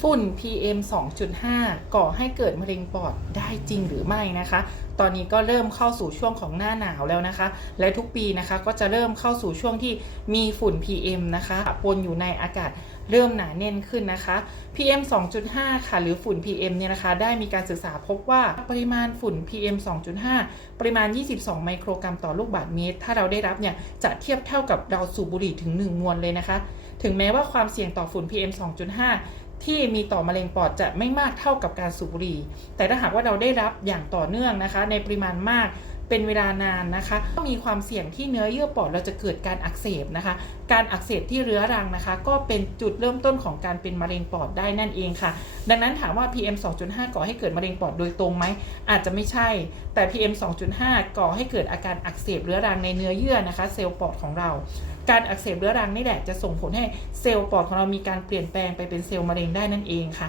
ฝุ่น PM 2.5 ก่อให้เกิดมะเร็งปอดได้จริงหรือไม่นะคะ ตอนนี้ก็เริ่มเข้าสู่ช่วงของหน้าหนาวแล้วนะคะ และทุกปีนะคะก็จะเริ่มเข้าสู่ช่วงที่มีฝุ่น PM นะคะปนอยู่ในอากาศเริ่มหนาแน่นขึ้นนะคะ PM 2.5 ค่ะ หรือฝุ่น PM เนี่ยนะคะ ได้มีการศึกษาพบว่าปริมาณฝุ่น PM 2.5 ปริมาณ 22 ไมโครกรัมต่อลูกบาศก์เมตร ถ้าเราได้รับเนี่ย จะเทียบเท่ากับเราสูบบุหรี่ถึง 1 มวลเลยนะคะ ถึงแม้ว่าความเสี่ยงต่อฝุ่น PM 2.5 ที่มีต่อมะเร็งปอดจะไม่มากเท่ากับการสูบบุหรี่ แต่ถ้าหากว่าเราได้รับอย่างต่อเนื่องนะคะ ในปริมาณมาก เป็นเวลานานนะคะก็มีความเสี่ยงที่เนื้อเยื่อปอดเราจะเกิดการอักเสบนะคะ การอักเสบที่เรื้อรังนะคะ ก็เป็นจุดเริ่มต้นของการเป็นมะเร็งปอดได้นั่นเองค่ะ ดังนั้นถามว่า PM 2.5 ก่อให้เกิดมะเร็งปอดโดยตรงไหม อาจจะไม่ใช่ แต่ PM 2.5 ก่อให้เกิดอาการอักเสบเรื้อรังในเนื้อเยื่อนะคะ เซลล์ปอดของเรา การอักเสบเรื้อรังนี่แหละจะส่งผลให้เซลล์ปอดของเรามีการเปลี่ยนแปลงไปเป็นเซลล์มะเร็งได้นั่นเองค่ะ